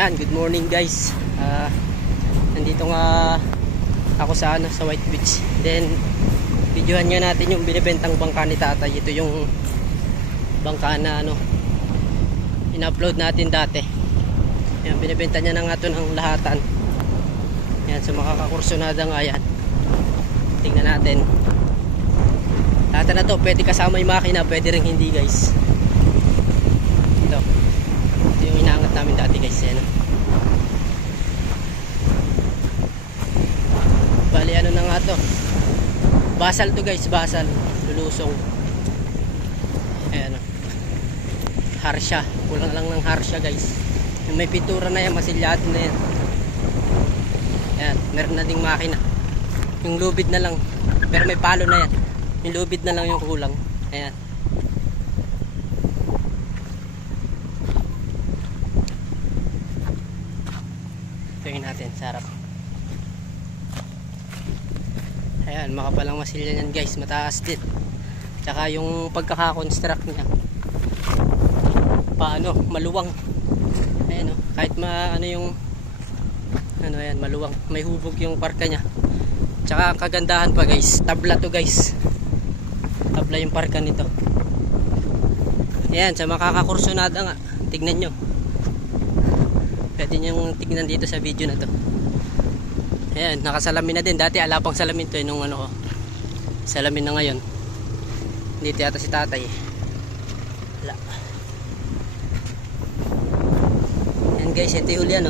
Yan, good morning guys. Nandito nga ako sa White Beach. Then videohan nga natin yung binibentang bangka ni tatay. Ito yung bangka na in-upload natin dati. Yan, binibenta niya na nga ito ng lahatan. Yan, so makakakursunada nga yan. Tingnan natin. Lahatan na to, pwede kasama yung makina, pwede rin hindi guys. Ito yung inaangat namin dati guys. Yan. Bali ano na nga to, basal to guys, basal, lulusong. Ayan o, harsha, kulang lang ng harsha guys. Yung may pintura na yan, masilyado na yan. Ayan, meron na ding makina. Yung lubid na lang, pero may palo na yan. Yung lubid na lang yung kulang. Ayan. Tingnan natin sa harap. Ayan, makapalang masilya yan guys, mataas din. Tsaka yung pagkaka-construct niya, paano, maluwang. Ayan o, kahit ayan, maluwang, may hubog yung parka niya. Tsaka ang kagandahan pa guys, tabla to guys. Tabla yung parka nito. Ayan, sa makakakursunada nga, tignan nyo. Pwede nyo tignan dito sa video na to. Ayan, nakasalamin na din. Dati alapang salamin to nung salamin na ngayon. Dito yata si tatay. Wala. Ayan guys, ito yung huli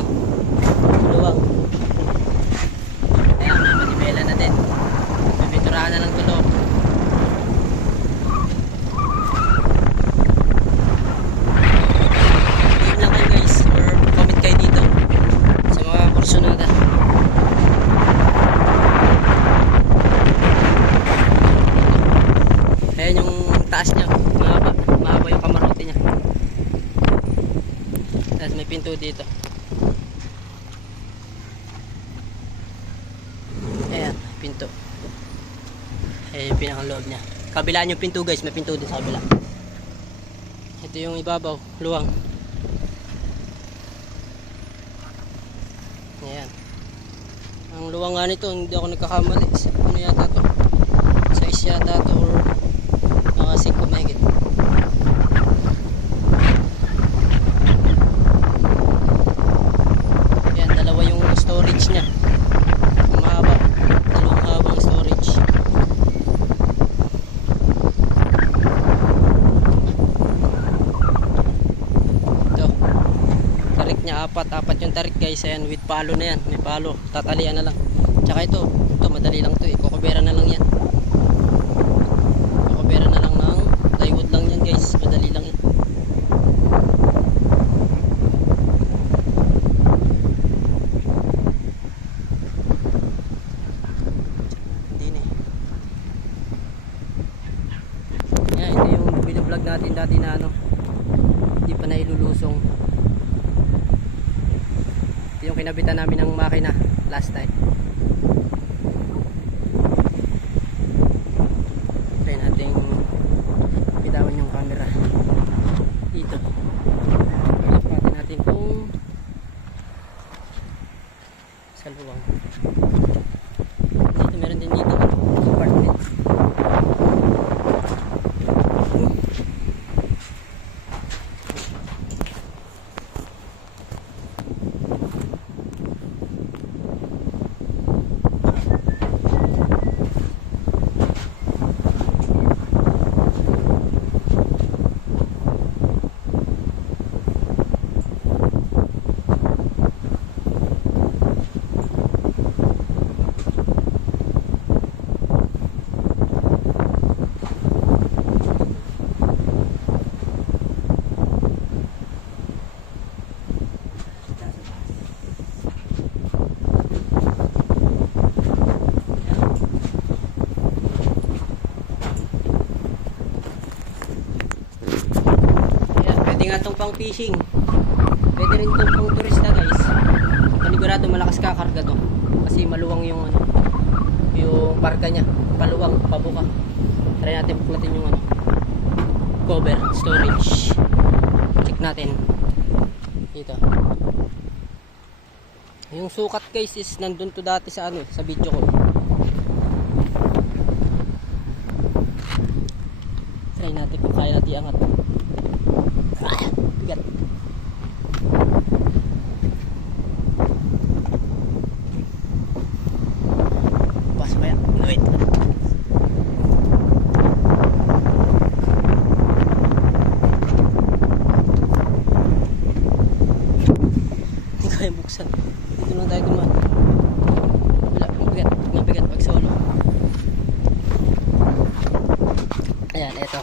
luwag. Ayan, may manibela na din. May biturahan na lang tulo. Tingin lang kayo guys, or comment kayo dito sa mga kursunada. Ayan yung taas niya, mahaba yung kamarote niya. Tapos may pinto dito. Ayan, pinto. Ayan yung pinakaloob niya. Kabilaan yung pinto guys, may pinto din sa kabila. Ito yung ibabaw, luwang. Ayan. Ang luwang nga nito, hindi ako nagkakamali. Ano yata to? Size yata to, or nakasig ko mahigit. Ayan, dalawa yung storage nya. Mahaba, dalawang habang storage. Ito, tarik nya apat yung tarik guys. Ayan, with palo na yan, may palo, tatalian na lang. Tsaka ito madali lang to, kukubera na lang yan. Kukubera na lang ng plywood lang yan guys, madali lang yan. Hindi na yan, ito yung binablog natin dati na hindi pa nailulusong. Ito yung kinabitan namin ng makina last time. Try natin bitawan yung camera dito. Pati natin kung sa luwang. Dito meron din dito apartment. Pwede nga itong pang fishing, pwede rin itong pang turista guys. Panigurado malakas kakarga to kasi maluwang yung parka nya, paluwang, pabuka. Try natin buklatin yung cover storage. Check natin dito. Yung sukat guys is nandun to dati sa ano, sa video ko. Try natin kung kaya natin iangat. Bigat. Pas kaya. Wait. Hindi kaya buksan. Dito lang tayo dumaan. Wala, mabigat pag solo. Ayan, eto.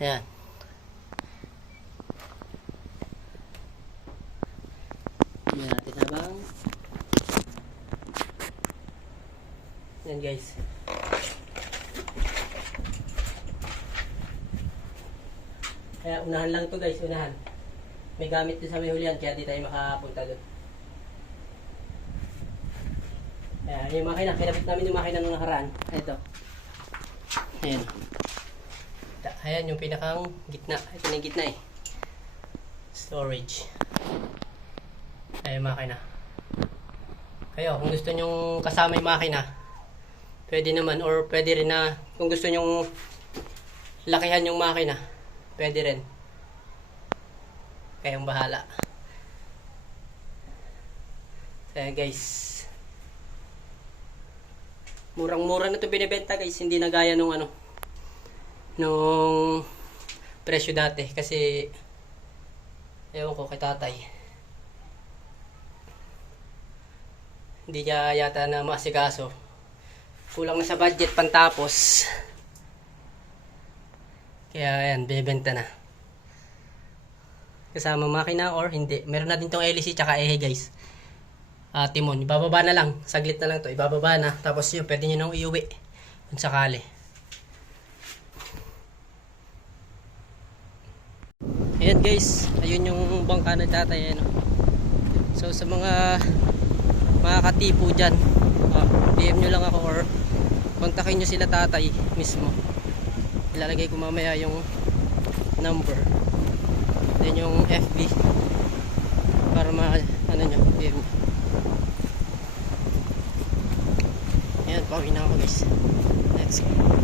Ayan. Ayan natin habang. Ayan guys. Kaya unahan lang to guys, unahan. May gamit din sa may hulihan kaya di tayo makapunta doon. Ayan, yung makina, kinabit namin yung makina nung nakaraan. Ito. Ayan. Ayan yung pinakang gitna. Ito na yung gitna eh. Storage. Ayan yung makina. Kayo, kung gusto nyong kasama yung makina, pwede naman. Or pwede rin na, kung gusto nyong lakihan yung makina, pwede rin. Kayong bahala. Ayan guys. Murang-mura na ito binibenta guys. Hindi na gaya nung ano, nung presyo dati. Kasi, ewan ko kay tatay. Hindi niya yata na maasikaso. Kulang na sa budget pantapos. Kaya ayan, binibenta na. Kasama makina or hindi. Meron na din tong LEC tsaka ehe guys. Timon, ibababa na lang. Saglit na lang to, ibababa na. Tapos yun, pwede nyo nang iuwi. Kung sakali. Ayan guys, ayun yung bangka na tatay. Ano. So sa mga katipo dyan, PM nyo lang ako or kontakin nyo sila tatay mismo. Ilalagay ko mamaya yung number. Then yung FB para ano nyo, PM nyo. Ayan, pauwi na ako guys. Let's go.